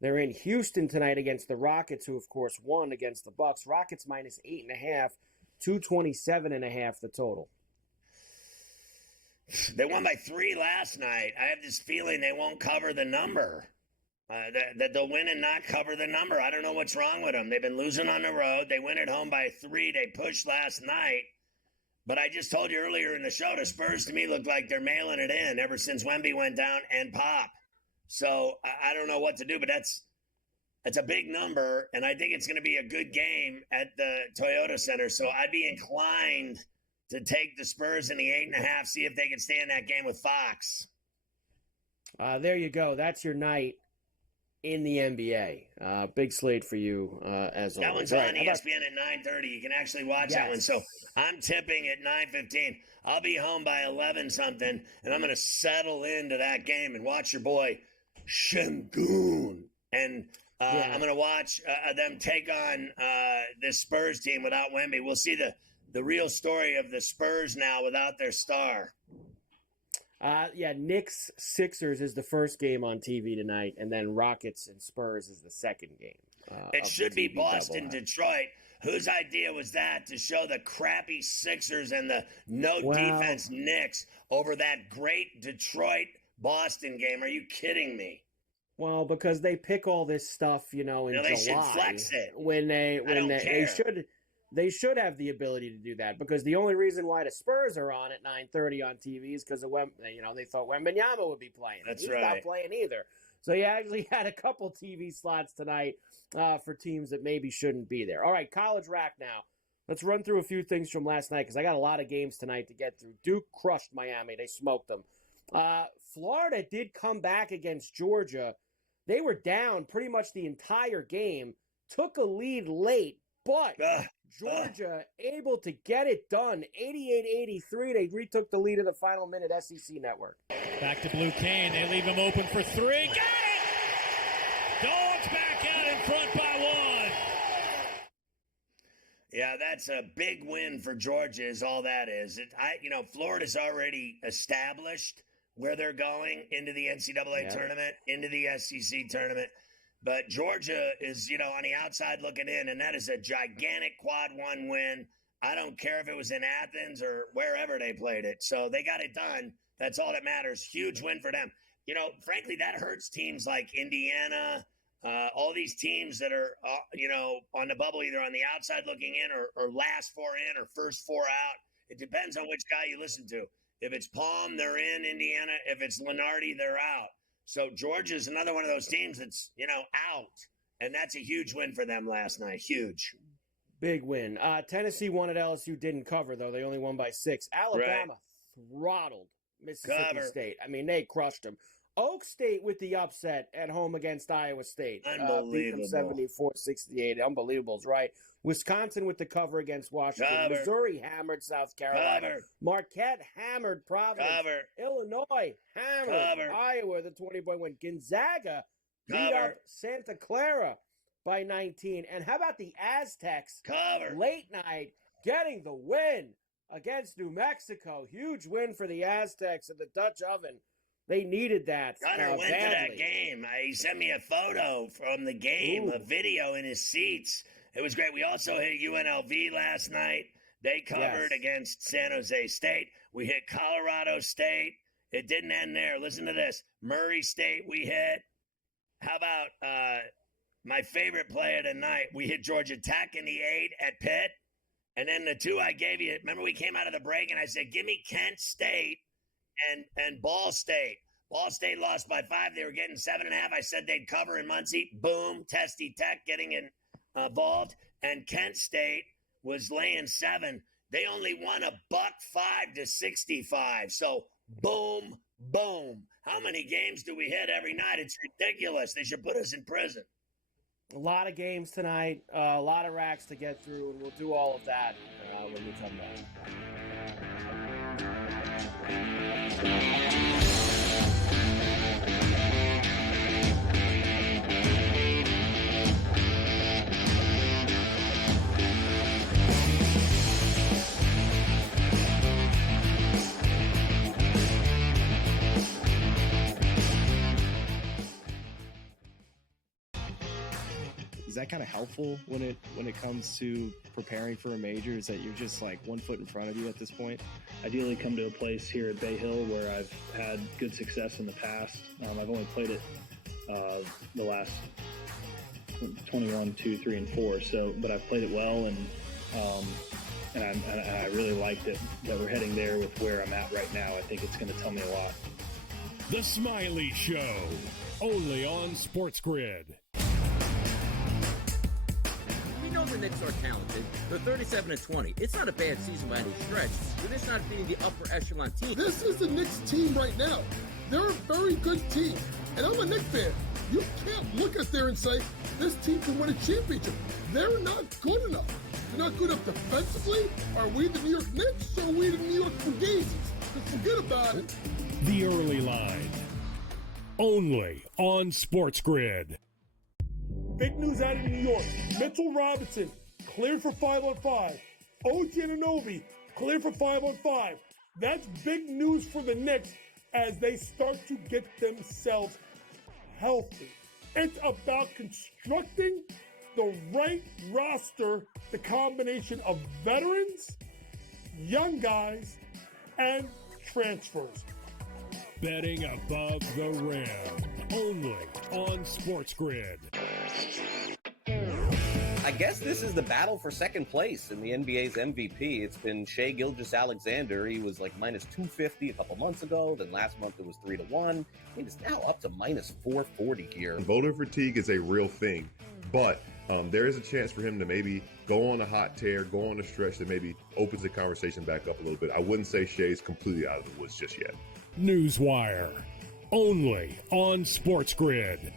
They're in Houston tonight against the Rockets, who, of course, won against the Bucks. Rockets minus 8.5, 227.5 the total. They won by 3 last night. I have this feeling they won't cover the number. That they'll win and not cover the number. I don't know what's wrong with them. They've been losing on the road. They win at home by 3. They pushed last night. But I just told you earlier in the show, the Spurs to me look like they're mailing it in ever since Wemby went down and Pop. So I don't know what to do, but that's a big number, and I think it's going to be a good game at the Toyota Center. So I'd be inclined to take the Spurs in the 8.5, see if they can stay in that game with Fox. There you go. That's your night in the NBA. Big slate for you, as always. That one's on ESPN at 9:30. You can actually watch that one. So I'm tipping at 9:15. I'll be home by 11-something, and I'm going to settle into that game and watch your boy Şengün. And I'm going to watch them take on this Spurs team without Wemby. We'll see the real story of the Spurs now without their star. Knicks Sixers is the first game on TV tonight, and then Rockets and Spurs is the second game. It should be Boston, Detroit. Whose idea was that to show the crappy Sixers and the defense Knicks over that great Detroit-Boston game? Are you kidding me? Well, because they pick all this stuff, in July. They should flex it. When they should have the ability to do that, because the only reason why the Spurs are on at 9:30 on TV is because they thought Wembanyama would be playing. That's He's right. not playing either. So you actually had a couple TV slots tonight for teams that maybe shouldn't be there. All right, college rack now. Let's run through a few things from last night because I got a lot of games tonight to get through. Duke crushed Miami. They smoked them. Florida did come back against Georgia. They were down pretty much the entire game, took a lead late, but Georgia able to get it done. 88-83. They retook the lead in the final minute, SEC Network. Back to Blue Kane. They leave him open for 3. Got it! Dogs back out in front by 1. Yeah, that's a big win for Georgia is all that is. Florida's already established where they're going into the NCAA tournament, into the SEC tournament. But Georgia is, on the outside looking in, and that is a gigantic quad 1 win. I don't care if it was in Athens or wherever they played it. So they got it done. That's all that matters. Huge win for them. Frankly, that hurts teams like Indiana, all these teams that are, on the bubble, either on the outside looking in or last 4 in or first 4 out. It depends on which guy you listen to. If it's Palm, they're in Indiana. If it's Lenardi, they're out. So Georgia's another one of those teams that's, out. And that's a huge win for them last night. Huge. Big win. Tennessee won at LSU, didn't cover, though. They only won by 6. Alabama throttled Mississippi State. I mean, they crushed them. Oak State with the upset at home against Iowa State. Unbelievable. 74-68. Unbelievable, right? Wisconsin with the cover against Washington. Missouri hammered South Carolina. Marquette hammered Providence. Illinois hammered Iowa, the 20-point win. Gonzaga beat up Santa Clara by 19. And how about the Aztecs? Late night getting the win against New Mexico. Huge win for the Aztecs at the Dutch Oven. They needed that. Gunner went to that game. He sent me a photo from the game, a video in his seats. It was great. We also hit UNLV last night. They covered against San Jose State. We hit Colorado State. It didn't end there. Listen to this. Murray State we hit. How about my favorite play of the night? We hit Georgia Tech in the 8 at Pitt. And then the 2 I gave you, remember we came out of the break and I said, give me Kent State and Ball State. Ball State lost by 5. They were getting 7.5. I said they'd cover in Muncie. Boom. Testy Tech getting involved. And Kent State was laying 7. They only won $105-65. So boom, boom. How many games do we hit every night? It's ridiculous. They should put us in prison. A lot of games tonight, a lot of racks to get through, and we'll do all of that when we come back. Is that kind of helpful when it comes to preparing for a major? Is that you're just like 1 foot in front of you at this point? Ideally come to a place here at Bay Hill where I've had good success in the past. I've only played it the last 21, 2, 3, and 4. So, but I've played it well, and I really like that we're heading there with where I'm at right now. I think it's going to tell me a lot. The Smiley Show, only on SportsGrid. We know the Knicks are talented. They're 37-20. It's not a bad season by any stretch. They're just not beating the upper echelon team. This is the Knicks team right now. They're a very good team. And I'm a Knicks fan. You can't look at there and say, this team can win a championship. They're not good enough. They're not good enough defensively. Are we the New York Knicks or are we the New York Cognizant? Forget about it. The Early Line, only on SportsGrid. Big news out of New York. Mitchell Robinson, cleared for 5-on-5. OG Anunoby, cleared for 5-on-5. That's big news for the Knicks as they start to get themselves healthy. It's about constructing the right roster, the combination of veterans, young guys, and transfers. Betting above the rim, only on SportsGrid. I guess this is the battle for second place in the NBA's MVP. It's been Shai Gilgeous-Alexander. He was like minus 250 a couple months ago. Then last month it was 3-1. He is now up to minus 440 here. Voter fatigue is a real thing, but there is a chance for him to maybe go on a hot tear, go on a stretch that maybe opens the conversation back up a little bit. I wouldn't say Shai's completely out of the woods just yet. Newswire, only on SportsGrid.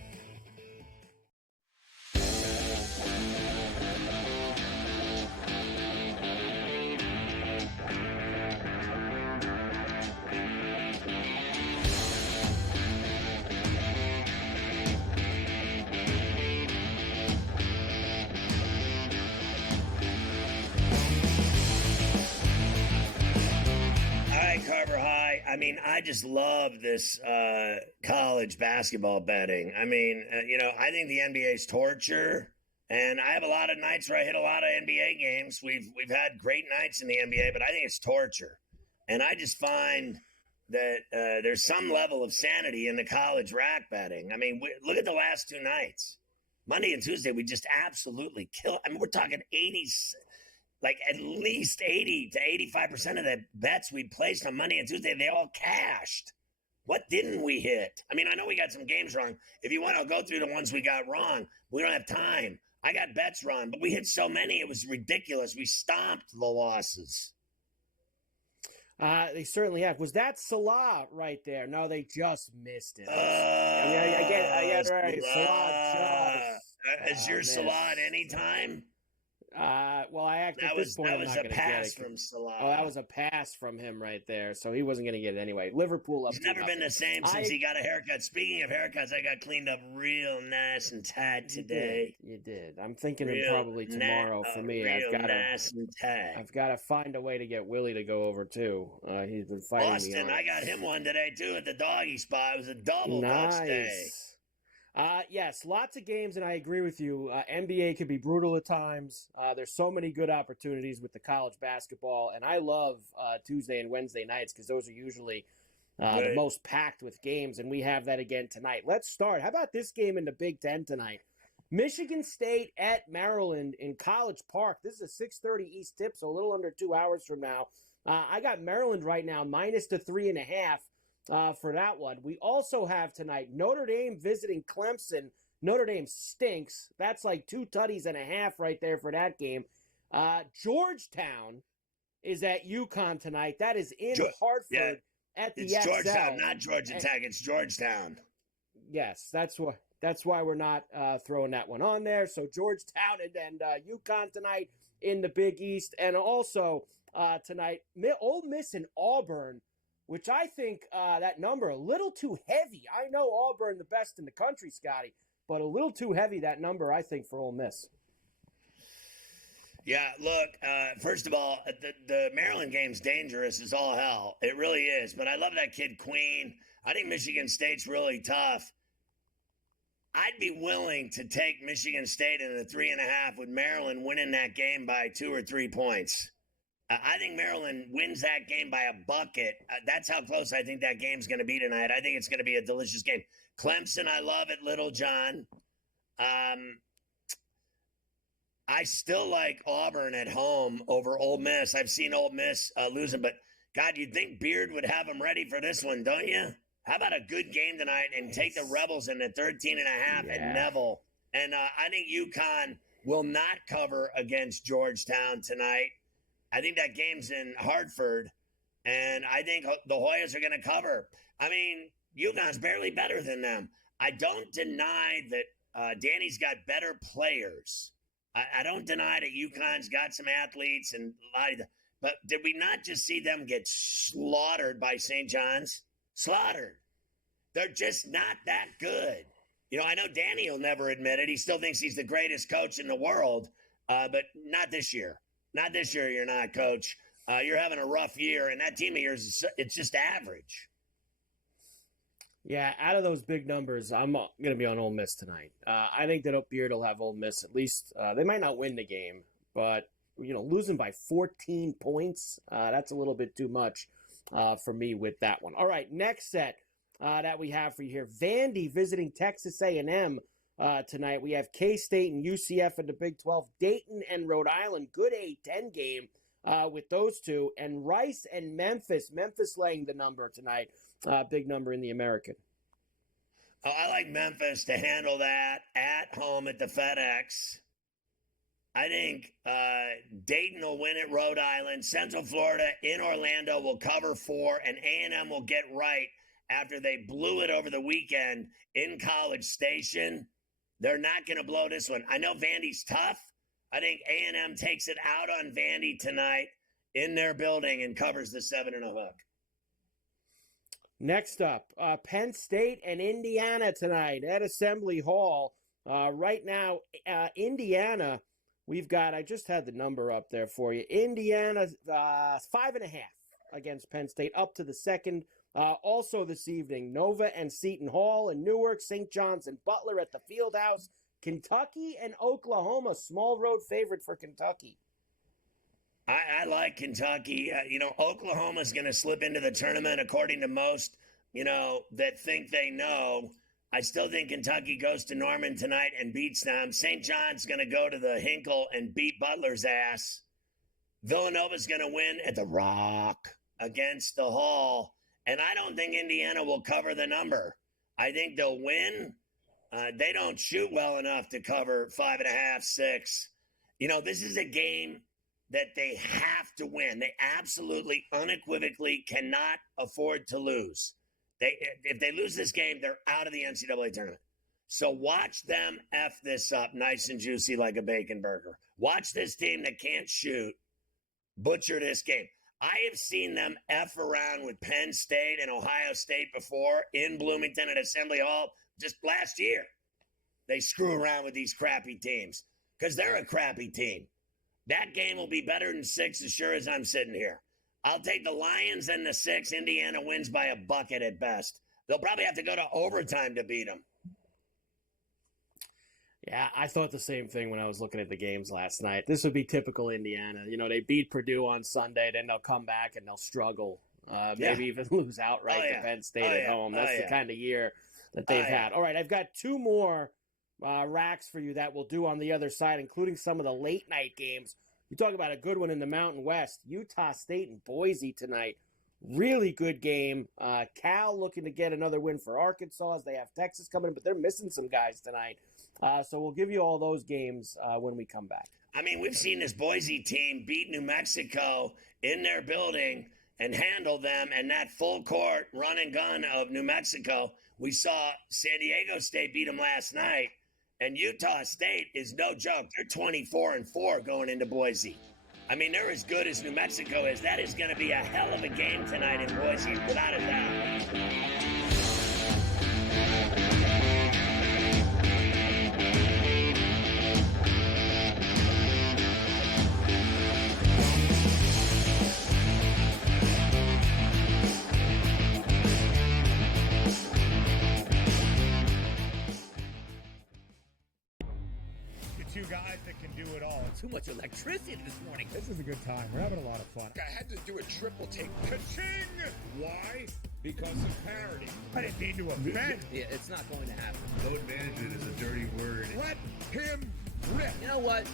I mean, I just love this college basketball betting. I mean, I think the NBA is torture, and I have a lot of nights where I hit a lot of NBA games. We've had great nights in the NBA, but I think it's torture, and I just find that there's some level of sanity in the college rack betting. I mean, look at the last two nights, Monday and Tuesday. We just absolutely kill. I mean, we're talking 80s. Like at least 80 to 85% of the bets we placed on Monday and Tuesday, they all cashed. What didn't we hit? I mean, I know we got some games wrong. If you want to go through the ones we got wrong, we don't have time. I got bets wrong, but we hit so many, it was ridiculous. We stomped the losses. They certainly have. Was that Salah right there? No, they just missed it. Right. Salah. Is your Salah at any time? Well, at this point, that was a pass from Salah. Oh, that was a pass from him right there, so he wasn't going to get it anyway. Liverpool up. He's never been the same since he got a haircut. Speaking of haircuts, I got cleaned up real nice and tight today. You did. I'm thinking of probably tomorrow for me. I've got to find a way to get Willie to go over too. He's been fighting Austin, me on. I got him one today too at the doggy spot. It was a double day. Yes, lots of games, and I agree with you. NBA can be brutal at times. There's so many good opportunities with the college basketball, and I love Tuesday and Wednesday nights because those are usually the most packed with games, and we have that again tonight. Let's start. How about this game in the Big Ten tonight? Michigan State at Maryland in College Park. This is a 6:30 East tip, so a little under 2 hours from now. I got Maryland right now minus the 3.5. For that one. We also have tonight Notre Dame visiting Clemson. Notre Dame stinks. That's like 2 tutties and a half right there for that game. Georgetown is at UConn tonight. That is in Hartford at the It's XL. Georgetown, not Georgia Tech. It's Georgetown. Yes, that's why we're not throwing that one on there. So Georgetown and UConn tonight in the Big East. And also tonight, Ole Miss and Auburn, which I think that number a little too heavy. I know Auburn the best in the country, Scotty, but a little too heavy, that number, I think, for Ole Miss. Yeah, look, first of all, the Maryland game's dangerous as all hell. It really is. But I love that kid Queen. I think Michigan State's really tough. I'd be willing to take Michigan State in the 3.5 with Maryland winning that game by 2 or 3 points. I think Maryland wins that game by a bucket. That's how close I think that game's going to be tonight. I think it's going to be a delicious game. Clemson, I love it, Little John. I still like Auburn at home over Ole Miss. I've seen Ole Miss losing, but God, you'd think Beard would have them ready for this one, don't you? How about a good game tonight and take the Rebels in at 13.5 at Neville? And I think UConn will not cover against Georgetown tonight. I think that game's in Hartford, and I think the Hoyas are going to cover. I mean, UConn's barely better than them. I don't deny that Danny's got better players. I don't deny that UConn's got some athletes and a lot of them. But did we not just see them get slaughtered by St. John's? Slaughtered. They're just not that good. You know, I know Danny will never admit it. He still thinks he's the greatest coach in the world, but not this year. Not this year, you're not, Coach. You're having a rough year, and that team of yours, it's just average. Yeah, out of those big numbers, I'm going to be on Ole Miss tonight. I think that Beard will have Ole Miss at least. They might not win the game, but, you know, losing by 14 points, that's a little bit too much for me with that one. All right, next set that we have for you here. Vandy visiting Texas A&M tonight. We have K-State and UCF in the Big 12. Dayton and Rhode Island. Good A-10 game with those two. And Rice and Memphis. Memphis laying the number tonight. Big number in the American. I like Memphis to handle that at home at the FedEx. I think Dayton will win at Rhode Island. Central Florida in Orlando will cover 4, and A&M will get right after they blew it over the weekend in College Station. They're not going to blow this one. I know Vandy's tough. I think A&M takes it out on Vandy tonight in their building and covers the 7 and a hook. Next up, Penn State and Indiana tonight at Assembly Hall. Right now, Indiana, we've got, I just had the number up there for you. Indiana, 5.5 against Penn State, up to the second. Also this evening, Nova and Seton Hall and Newark, St. John's and Butler at the Fieldhouse. Kentucky and Oklahoma, small road favorite for Kentucky. I like Kentucky. Oklahoma's going to slip into the tournament according to most, that think they know. I still think Kentucky goes to Norman tonight and beats them. St. John's going to go to the Hinkle and beat Butler's ass. Villanova's going to win at the Rock against the Hall. And I don't think Indiana will cover the number. I think they'll win. They don't shoot well enough to cover 5.5, 6. This is a game that they have to win. They absolutely, unequivocally cannot afford to lose. If they lose this game, they're out of the NCAA tournament. So watch them F this up nice and juicy like a bacon burger. Watch this team that can't shoot butcher this game. I have seen them F around with Penn State and Ohio State before in Bloomington at Assembly Hall just last year. They screw around with these crappy teams because they're a crappy team. That game will be better than 6 as sure as I'm sitting here. I'll take the Lions and the 6. Indiana wins by a bucket at best. They'll probably have to go to overtime to beat them. Yeah, I thought the same thing when I was looking at the games last night. This would be typical Indiana. They beat Purdue on Sunday, then they'll come back and they'll struggle. Maybe even lose outright to Penn State at home. That's the kind of year that they've had. All right, I've got 2 more racks for you that we'll do on the other side, including some of the late night games. You talk about a good one in the Mountain West. Utah State and Boise tonight. Really good game. Cal looking to get another win for Arkansas as they have Texas coming in, but they're missing some guys tonight. So we'll give you all those games when we come back. I mean, we've seen this Boise team beat New Mexico in their building and handle them, and that full court run and gun of New Mexico. We saw San Diego State beat them last night. And Utah State is no joke. They're 24-4 going into Boise. I mean, they're as good as New Mexico is. That is going to be a hell of a game tonight in Boise, without a doubt. two guys that can do it all. Too much electricity this morning. This is a good time. We're having a lot of fun. I had to do a triple take. Ka-ching! Why? Because of parity. I didn't mean to offend. Yeah, it's not going to happen. Load management is a dirty word. Let him rip. You know what?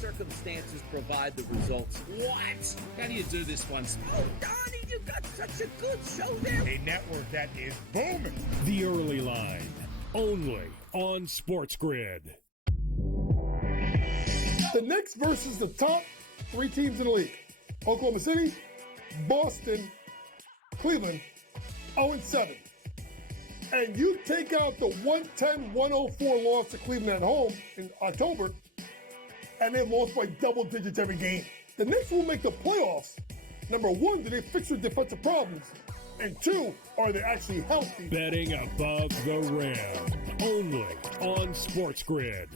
Circumstances provide the results. What? How do you do this one? Oh, Donnie, you got such a good show there. A network that is booming. The Early Line, only on SportsGrid. The Knicks versus the top 3 teams in the league. Oklahoma City, Boston, Cleveland, 0-7. And you take out the 110-104 loss to Cleveland at home in October, and they've lost by double digits every game. The Knicks will make the playoffs. Number 1, do they fix their defensive problems? And 2, are they actually healthy? Betting above the rim, only on SportsGrid.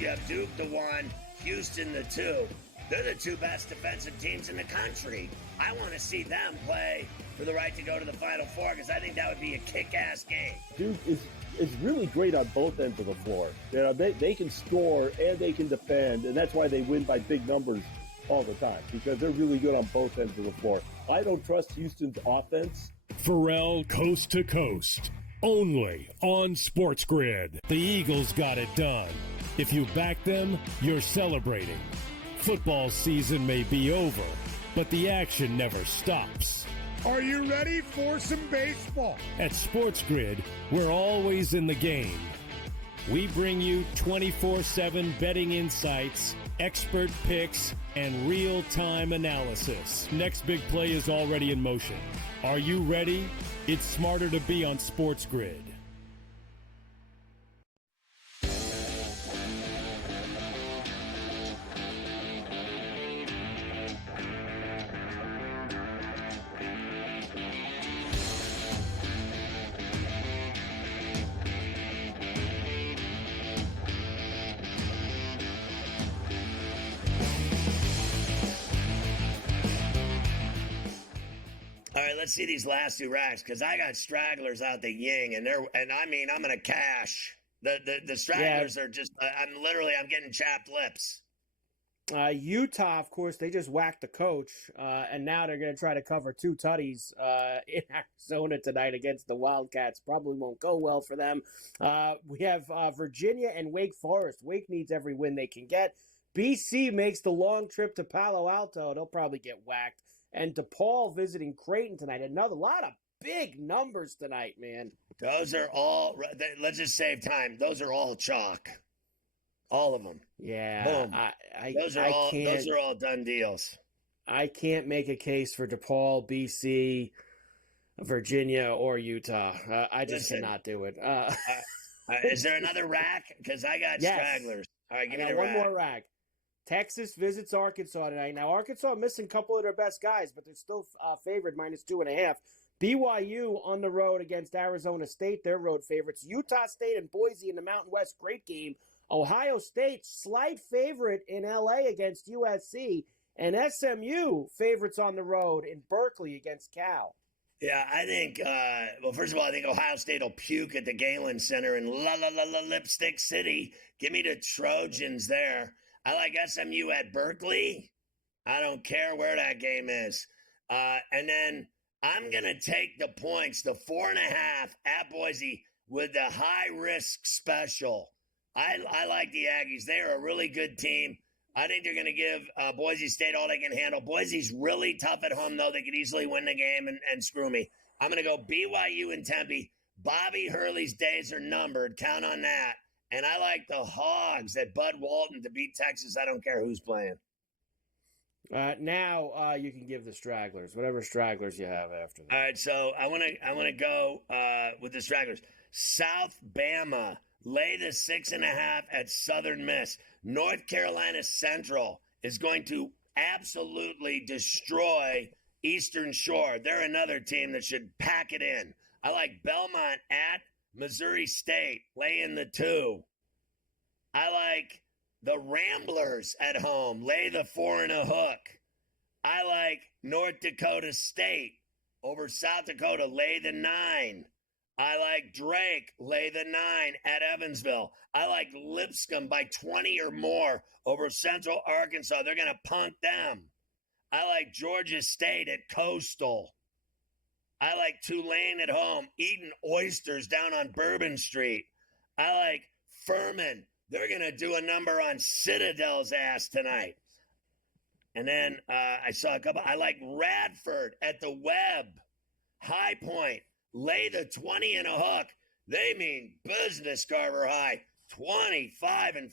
You have Duke the 1, Houston the 2. They're the 2 best defensive teams in the country. I want to see them play for the right to go to the Final Four because I think that would be a kick-ass game. Duke is really great on both ends of the floor. You know, they can score and they can defend, and that's why they win by big numbers all the time, because they're really good on both ends of the floor. I don't trust Houston's offense. Ferrall coast to coast, only on SportsGrid. The Eagles got it done. If you back them, you're celebrating. Football season may be over, but the action never stops. Are you ready for some baseball? At SportsGrid, we're always in the game. We bring you 24/7 betting insights, expert picks, and real-time analysis. Next big play is already in motion. Are you ready? It's smarter to be on SportsGrid. All right, let's see these last 2 racks because I got stragglers out the ying, and I'm gonna cash. The stragglers are just I'm getting chapped lips. Utah, of course, they just whacked the coach, and now they're going to try to cover 2 tutties in Arizona tonight against the Wildcats. Probably won't go well for them. We have Virginia and Wake Forest. Wake needs every win they can get. BC makes the long trip to Palo Alto. They'll probably get whacked. And DePaul visiting Creighton tonight. Another lot of big numbers tonight, man. Those are all, let's just save time. Those are all chalk. All of them. Yeah. Boom. Those are all done deals. I can't make a case for DePaul, BC, Virginia, or Utah. I just cannot do it. Is there another rack? Because I got stragglers. All right, give me the one more rack. Texas visits Arkansas tonight. Now, Arkansas missing a couple of their best guys, but they're still favored -2.5. BYU on the road against Arizona State, their road favorites. Utah State and Boise in the Mountain West, great game. Ohio State, slight favorite in L.A. against USC. And SMU, favorites on the road in Berkeley against Cal. Yeah, I think, first of all, I think Ohio State will puke at the Galen Center in Lipstick City. Give me the Trojans there. I like SMU at Berkeley. I don't care where that game is. And then I'm going to take the points, the 4.5 at Boise with the high-risk special. I like the Aggies. They're a really good team. I think they're going to give Boise State all they can handle. Boise's really tough at home, though. They could easily win the game and screw me. I'm going to go BYU and Tempe. Bobby Hurley's days are numbered. Count on that. And I like the Hogs at Bud Walton to beat Texas. I don't care who's playing. Now you can give the stragglers, whatever stragglers you have after that. All right, so I want to go with the stragglers. South Bama, lay the 6.5 at Southern Miss. North Carolina Central is going to absolutely destroy Eastern Shore. They're another team that should pack it in. I like Belmont at Missouri State, lay in the 2. I like the Ramblers at home, lay the 4.5. I like North Dakota State over South Dakota, lay the 9. I like Drake, lay the 9 at Evansville. I like Lipscomb by 20 or more over Central Arkansas. They're going to punt them. I like Georgia State at Coastal. I like Tulane at home, eating oysters down on Bourbon Street. I like Furman. They're going to do a number on Citadel's ass tonight. And then I saw a couple. I like Radford at the Webb. High Point. Lay the 20 and a hook. They mean business, Carver High. 25-5.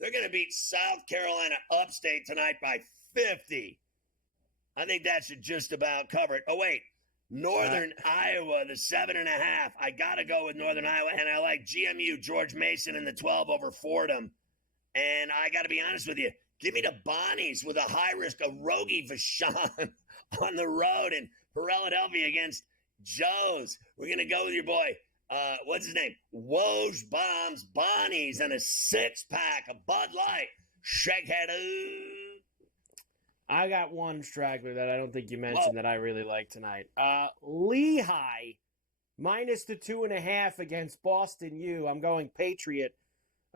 They're going to beat South Carolina Upstate tonight by 50. I think that should just about cover it. Oh, wait. Northern Iowa, the 7.5. I got to go with Northern Iowa, and I like GMU, George Mason in the 12 over Fordham. And I got to be honest with you. Give me the Bonnies with a high risk of Rogie Vachon on the road in Philadelphia against Joe's. We're going to go with your boy, what's his name? Woj Bombs Bonnies and a 6-pack of Bud Light. Shake head. I got one straggler that I don't think you mentioned that I really like tonight. Lehigh minus the 2.5 against Boston U. I'm going Patriot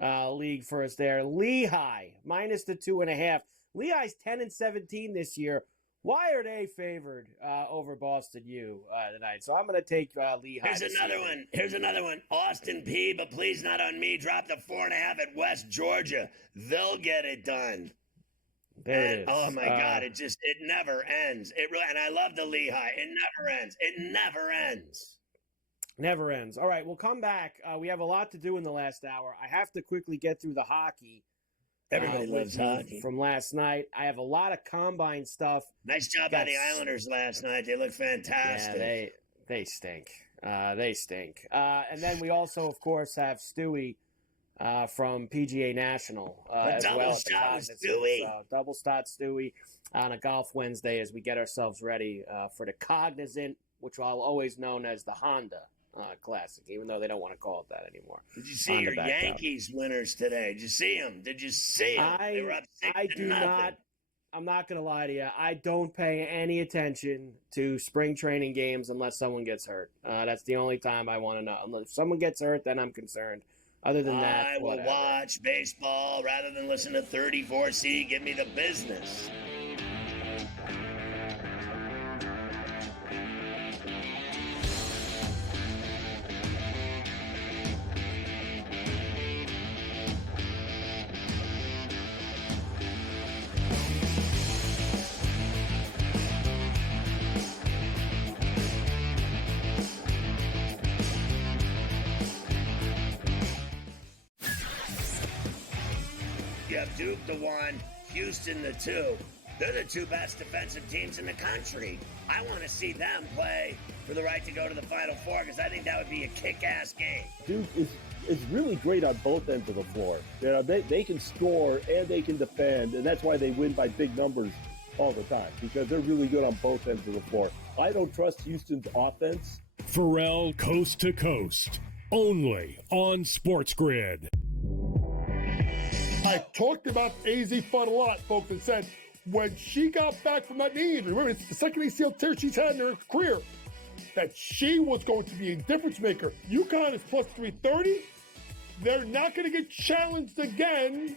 League first there. Lehigh minus the 2.5. Lehigh's 10-17 this year. Why are they favored over Boston U tonight? So I'm going to take Lehigh. Here's another one. Austin P, but please not on me. Drop the 4.5 at West Georgia. They'll get it done. There it is. Oh my God! It never ends. It really, and I love the Lehigh. It never ends. It never ends. Never ends. All right, we'll come back. We have a lot to do in the last hour. I have to quickly get through the hockey. Everybody loves hockey. From last night. I have a lot of combine stuff. Nice job by the Islanders last night. They look fantastic. Yeah, they stink. They stink. And then we also, of course, have Stewie from PGA National as well. Double stot Stewie on a Golf Wednesday as we get ourselves ready for the Cognizant, which I'll always known as the Honda Classic, even though they don't want to call it that anymore. Did you see your Yankees winners today? Did you see them? They were up 6-0. I do not. I'm not going to lie to you. I don't pay any attention to spring training games unless someone gets hurt. That's the only time I want to know. If someone gets hurt, then I'm concerned. Other than that, I will watch baseball rather than listen to 34C. Give me the business. Duke the 1, Houston the 2. They're the two best defensive teams in the country. I want to see them play for the right to go to the Final Four because I think that would be a kick-ass game. Duke is really great on both ends of the floor. You know, they can score and they can defend, and that's why they win by big numbers all the time, because they're really good on both ends of the floor. I don't trust Houston's offense. Ferrall coast to coast, only on SportsGrid. I talked about AZ Fun a lot, folks, and said when she got back from that knee injury, remember, it's the second ACL tear she's had in her career, that she was going to be a difference maker. UConn is plus 330. They're not going to get challenged again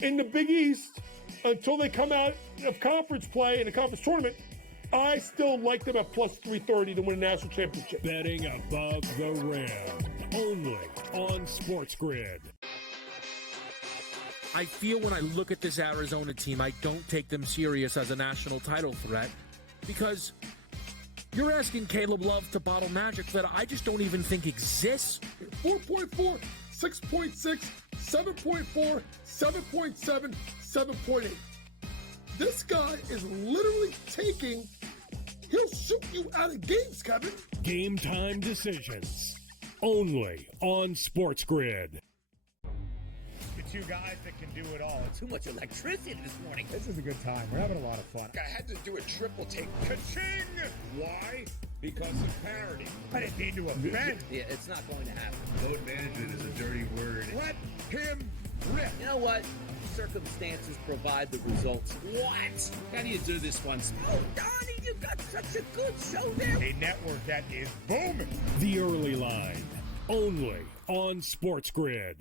in the Big East until they come out of conference play in a conference tournament. I still like them at plus 330 to win a national championship. Betting above the rim, only on SportsGrid. I feel when I look at this Arizona team, I don't take them serious as a national title threat because you're asking Caleb Love to bottle magic that I just don't even think exists. 4.4, 6.6, 7.4, 7.7, 7.8. This guy is literally taking, he'll shoot you out of games, Kevin. Game time decisions, only on SportsGrid. Two guys that can do it all. Too much electricity this morning. This is a good time. We're having a lot of fun. I had to do a triple take. Ka-ching! Why? Because of parity. I didn't mean to offend. Yeah, it's not going to happen. Load management is a dirty word. Let him rip. You know what? Circumstances provide the results. What? How do you do this one? Oh, Donnie, you got such a good show there. A network that is booming. The Early Line, only on SportsGrid.